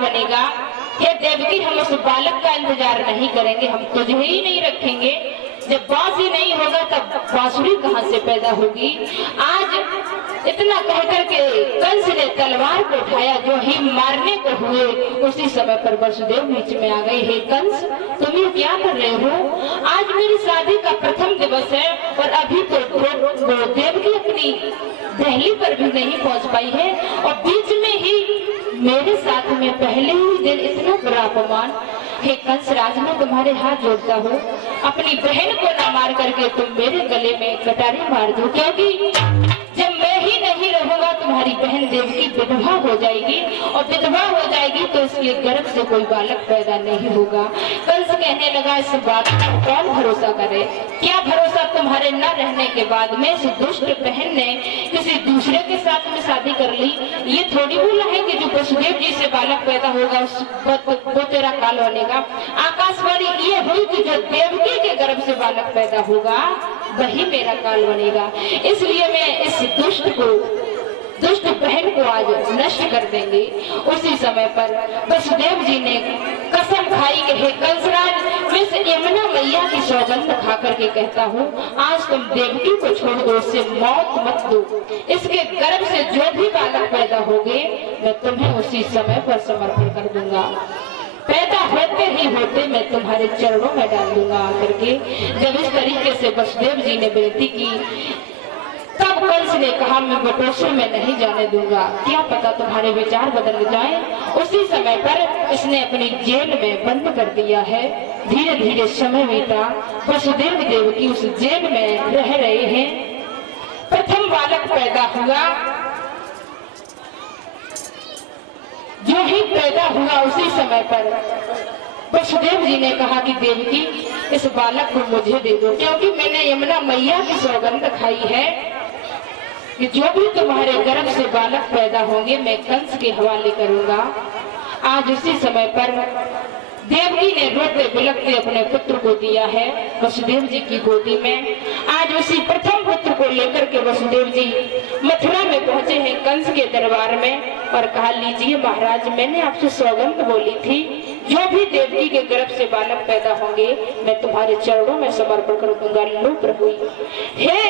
बनेगा। हे देवकी, हम उस बालक का इंतजार नहीं करेंगे, हम तुझे ही नहीं रखेंगे। जब बांसुरी नहीं होगा तब बांसुरी कहाँ से पैदा होगी। आज इतना कहकर के कंस ने तलवार को उठाया, जो ही मारने को हुए उसी समय पर वसुदेव बीच में आ गए। हे कंस, तुम ये क्या कर रहे हो? आज मेरी शादी का प्रथम दिवस है और अभी तो देवकी अपनी दहली पर भी नहीं पहुंच पाई है और बीच में ही मेरे साथ में पहले ही दिन इतना बड़ा अपमान। हे कंसराज, मैं तुम्हारे हाथ जोड़ता हूँ, अपनी बहन को ना मार करके तुम मेरे गले में कटारी मार दो, क्योंकि जब मैं ही नहीं रहूंगा तुम्हारी बहन देवकी विधवा हो जाएगी और विधवा हो जाएगी तो इसके गर्भ से कोई बालक पैदा नहीं होगा। कंस कहने लगा, इस बात पर कौन भरोसा करे? क्या भरोसा तुम्हारे न रहने के बाद में इस दुष्ट बहन ने किसी दूसरे के साथ में शादी कर ली? ये थोड़ी बोला है कि जो वसुदेव जी से बालक पैदा होगा वो तेरा काल बनेगा। आकाशवाणी ये हुई कि जो देवकी के गर्भ से बालक पैदा होगा वही मेरा काल बनेगा। इसलिए मैं इस दुष्ट बहन को आज नष्ट कर देंगे। उसी समय पर वसुदेव जी ने कसम खाई कि हे कंसराज, मैं इस यमुना मैया की सौगंध खा करके कहता हूँ, आज तुम देवकी को छोड़ दो, उससे मौत मत दो। इसके गर्भ से जो भी बालक पैदा होंगे मैं तुम्हें उसी समय पर समर्पण कर दूंगा। पैदा होते ही होते मैं तुम्हारे चरणों में डाल दूंगा आकर के। जब इस तरीके से वसुदेव जी ने विनती की तब कंस ने कहा, मैं बटोसों में नहीं जाने दूंगा, क्या पता तुम्हारे विचार बदल जाएं। उसी समय पर इसने अपनी जेल में बंद कर दिया है। धीरे धीरे समय बीता, वसुदेव देवकी उस जेल में रह रहे हैं। प्रथम बालक पैदा हुआ, जो ही पैदा हुआ उसी समय पर वसुदेव जी ने कहा कि देवकी, इस बालक को मुझे दे दो, क्योंकि मैंने यमुना मैया की सौगंध खाई है कि जो भी तुम्हारे गर्भ से बालक पैदा होंगे मैं कंस के हवाले करूंगा। आज उसी समय पर देवकी ने रोते बिलखते अपने पुत्र को दिया है वसुदेव जी की गोदी में। आज उसी प्रथम पुत्र को लेकर के वसुदेव जी मथुरा में पहुंचे हैं कंस के दरबार में और कहा, लीजिए महाराज, मैंने आपसे सौगंध बोली थी, जो भी देवकी के गर्भ से बालक पैदा होंगे मैं तुम्हारे चरणों में समर्पण कर दूंगा। लो प्रभु, हे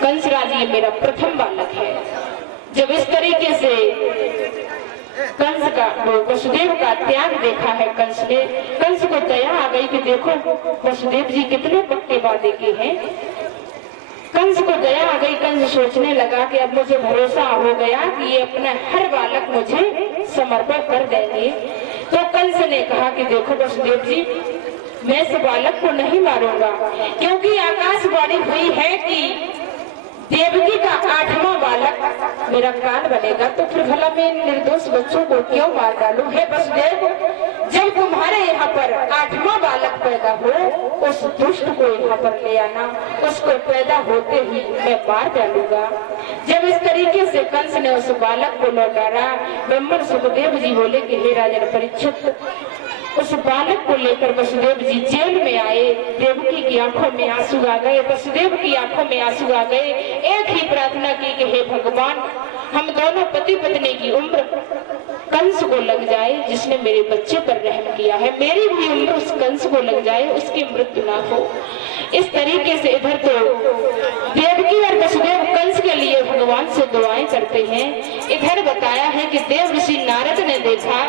कंसराज, ये मेरा प्रथम बालक है। जब इस तरीके से कंस का वसुदेव का त्याग देखा है कंस ने, कंस को दया आ गई कि देखो वसुदेव जी कितने पक्के वादे के हैं। कंस को दया आ गई। कंस सोचने लगा कि अब मुझे भरोसा हो गया कि ये अपना हर बालक मुझे समर्पण कर देंगे। तो कंस ने कहा कि देखो वसुदेव जी, मैं इस बालक को नहीं मारूंगा, क्योंकि आकाशवाणी हुई है कि देवकी का 8वां बालक मेरा काल बनेगा, तो फिर भला मैं निर्दोष बच्चों को क्यों मार डालूं? हे वसुदेव, जब तुम्हारे यहाँ पर 8वां बालक पैदा हो उस दुष्ट को यहाँ पर ले आना, उसको पैदा होते ही मैं मार डालूंगा। जब इस तरीके से कंस ने उस बालक को लौटाया, ब्रह्मण सुखदेव जी बोले कि हे राजन परीक्षित, उस बालक को लेकर वसुदेव जी जेल में आए। देवकी की आंखों में आंसू आ गए, वसुदेव की आंखों में आंसू आ गए। एक ही प्रार्थना की कि हे भगवान, हम दोनों पति पत्नी की उम्र कंस को लग जाए जिसने मेरे बच्चे पर रहम किया है, मेरी भी उम्र उस कंस को लग जाए, उसकी मृत्यु ना हो। इस तरीके से इधर तो देवकी और वसुदेव कंस के लिए भगवान से दुआएं करते हैं। इधर बताया है कि देव ऋषि नारद ने देखा,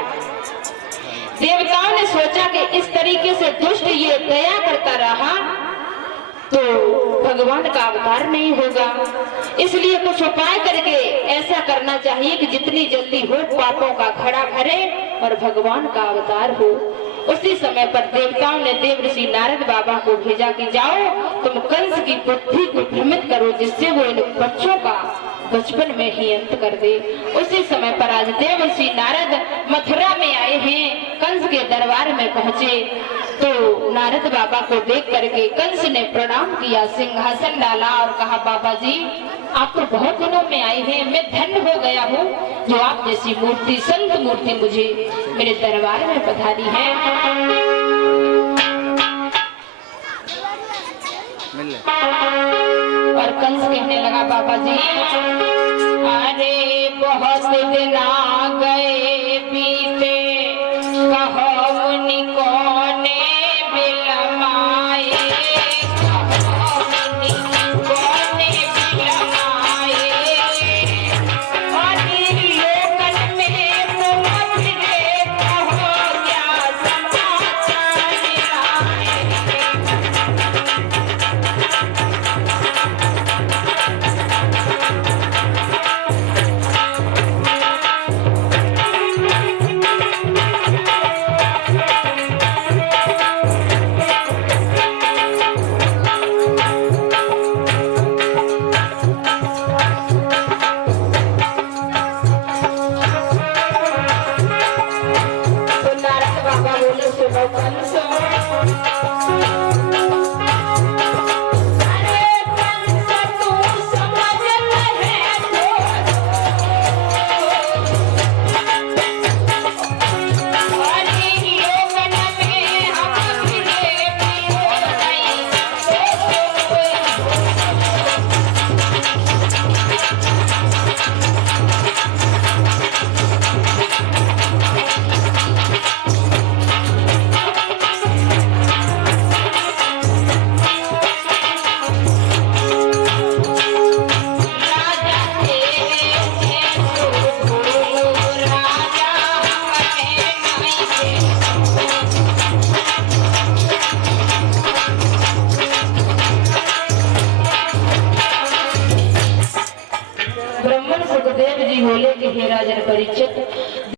देवताओं ने सोचा कि इस तरीके से दुष्ट ये दया करता रहा तो भगवान का अवतार नहीं होगा, इसलिए कुछ उपाय करके ऐसा करना चाहिए कि जितनी जल्दी हो पापों का घड़ा भरे और भगवान का अवतार हो। उसी समय पर देवताओं ने देव ऋषि नारद बाबा को भेजा कि जाओ तुम कंस की बुद्धि को भ्रमित करो, जिससे वो इन बच्चों का बचपन में ही अंत कर दे। उसी समय पर आज देव ऋषि नारद मथुरा में आए हैं, कंस के दरबार में पहुंचे तो नारद बाबा को देख करके कंस ने प्रणाम किया, सिंहासन डाला और कहा, बाबा जी आप तो बहुत दिनों में आए हैं, मैं धन्य हो गया हूँ जो आप जैसी मूर्ति, संत मूर्ति मुझे मेरे दरबार में पधारी है। और कंस कहने लगा, बाबा जी अरे बहुत दिन आ गए बीते कल